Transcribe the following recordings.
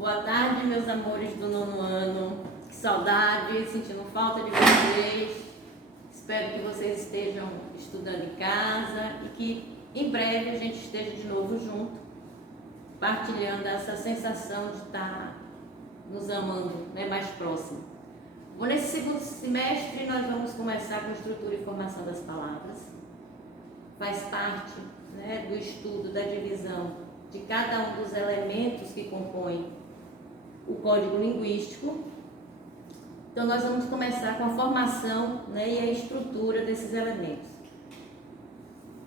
Boa tarde, meus amores do nono ano. Que saudade, sentindo falta de vocês. Espero que vocês estejam estudando em casa e que em breve a gente esteja de novo junto, partilhando essa sensação de estar nos amando, né, mais próximo. Bom, nesse segundo semestre nós vamos começar com estrutura e formação das palavras. Faz parte, né, do estudo da divisão de cada um dos elementos que compõem o código linguístico. Então nós vamos começar com a formação, né, e a estrutura desses elementos.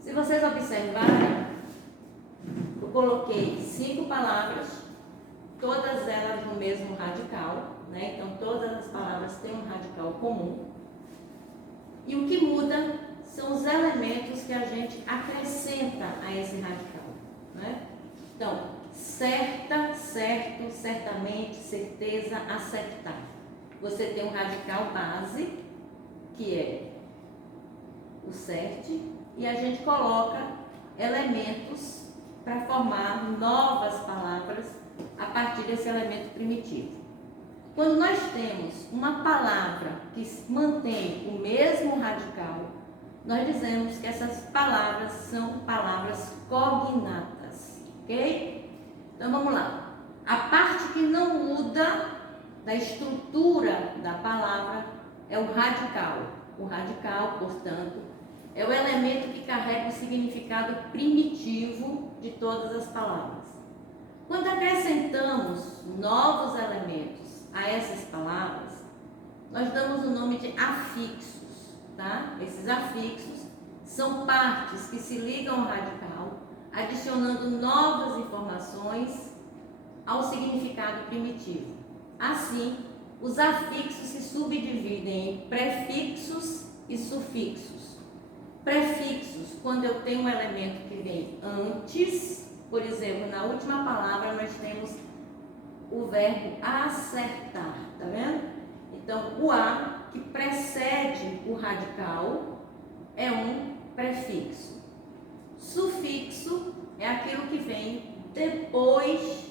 Se vocês observarem, eu coloquei 5 palavras, todas elas no mesmo radical, né? Então todas as palavras têm um radical comum. E o que muda são os elementos que a gente acrescenta a esse radical, né? Então, certa, certo, certamente, certeza, acertar. Você tem um radical base, que é o certe, e a gente coloca elementos para formar novas palavras a partir desse elemento primitivo. Quando nós temos uma palavra que mantém o mesmo radical, nós dizemos que essas palavras são palavras cognatas, ok? Então vamos lá. A parte que não muda da estrutura da palavra é o radical. O radical, portanto, é o elemento que carrega o significado primitivo de todas as palavras. Quando acrescentamos novos elementos a essas palavras, nós damos o nome de afixos, tá? Esses afixos são partes que se ligam ao radical, adicionando novas informações ao significado primitivo. Assim, os afixos se subdividem em prefixos e sufixos. Prefixos, quando eu tenho um elemento que vem antes, por exemplo, na última palavra nós temos o verbo acertar, tá vendo? Então, o a, que precede o radical, é um prefixo. Sufixo é aquilo que vem depois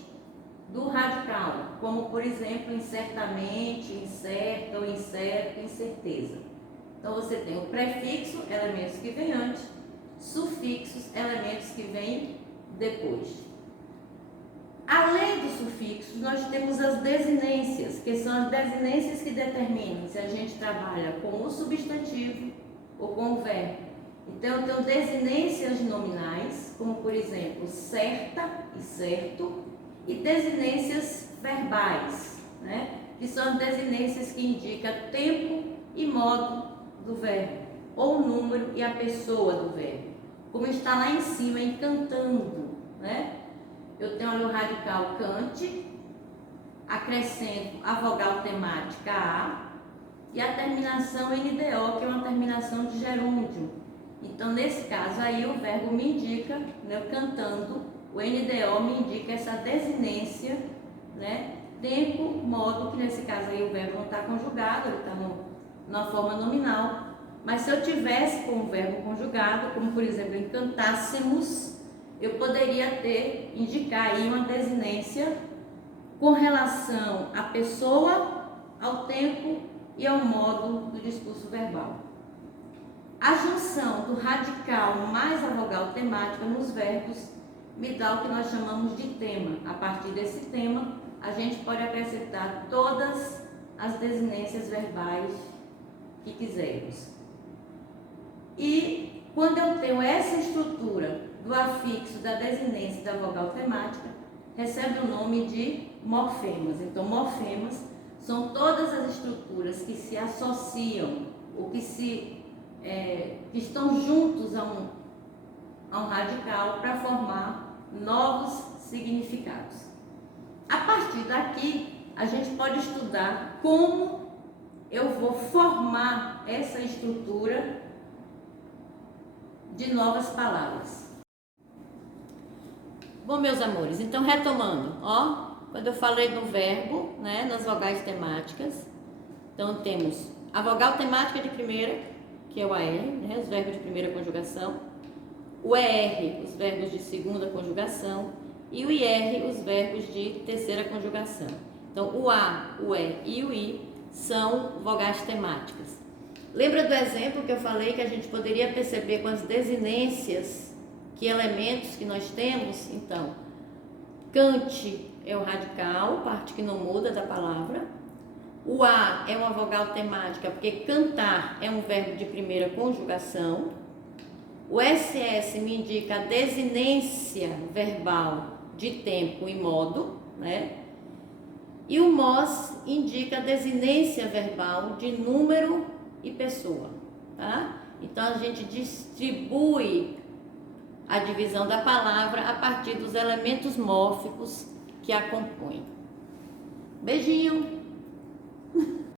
do radical, como por exemplo, incertamente, incerta ou incerto, incerteza. Então você tem o prefixo, elementos que vêm antes, sufixos, elementos que vêm depois. Além dos sufixos, nós temos as desinências, que são as desinências que determinam se a gente trabalha com o substantivo ou com o verbo. Então eu tenho desinências nominais, como por exemplo, certa e certo, e desinências verbais, né? Que são as desinências que indicam tempo e modo do verbo, ou o número e a pessoa do verbo, como está lá em cima em cantando, né? Eu tenho ali o radical cante, acrescento a vogal temática a e a terminação NDO, que é uma terminação de gerúndio. Então, nesse caso aí, o verbo me indica, né, cantando, o NDO me indica essa desinência, né, tempo, modo, que nesse caso aí o verbo não está conjugado, ele está na forma nominal. Mas se eu tivesse com o verbo conjugado, como por exemplo em cantássemos, eu poderia indicar aí uma desinência com relação à pessoa, ao tempo e ao modo do discurso verbal. A junção do radical mais a vogal temática nos verbos me dá o que nós chamamos de tema. A partir desse tema, a gente pode acrescentar todas as desinências verbais que quisermos. E quando eu tenho essa estrutura do afixo, da desinência e da vogal temática, recebe o nome de morfemas. Então, morfemas são todas as estruturas que se associam ou que estão juntos a um radical para formar novos significados. A partir daqui, a gente pode estudar como eu vou formar essa estrutura de novas palavras. Bom, meus amores, então retomando, ó, quando eu falei do verbo, né, nas vogais temáticas, então temos a vogal temática de primeira, que é o AR, né, os verbos de primeira conjugação, o ER, os verbos de segunda conjugação, e o IR, os verbos de terceira conjugação. Então, o A, o E e o I são vogais temáticas. Lembra do exemplo que eu falei que a gente poderia perceber com as desinências que elementos que nós temos? Então, cante é o radical, parte que não muda da palavra. O A é uma vogal temática, porque cantar é um verbo de primeira conjugação. O SS me indica a desinência verbal de tempo e modo, né? E o MOS indica a desinência verbal de número e pessoa, tá? Então a gente distribui a divisão da palavra a partir dos elementos mórficos que a compõem. Beijinho!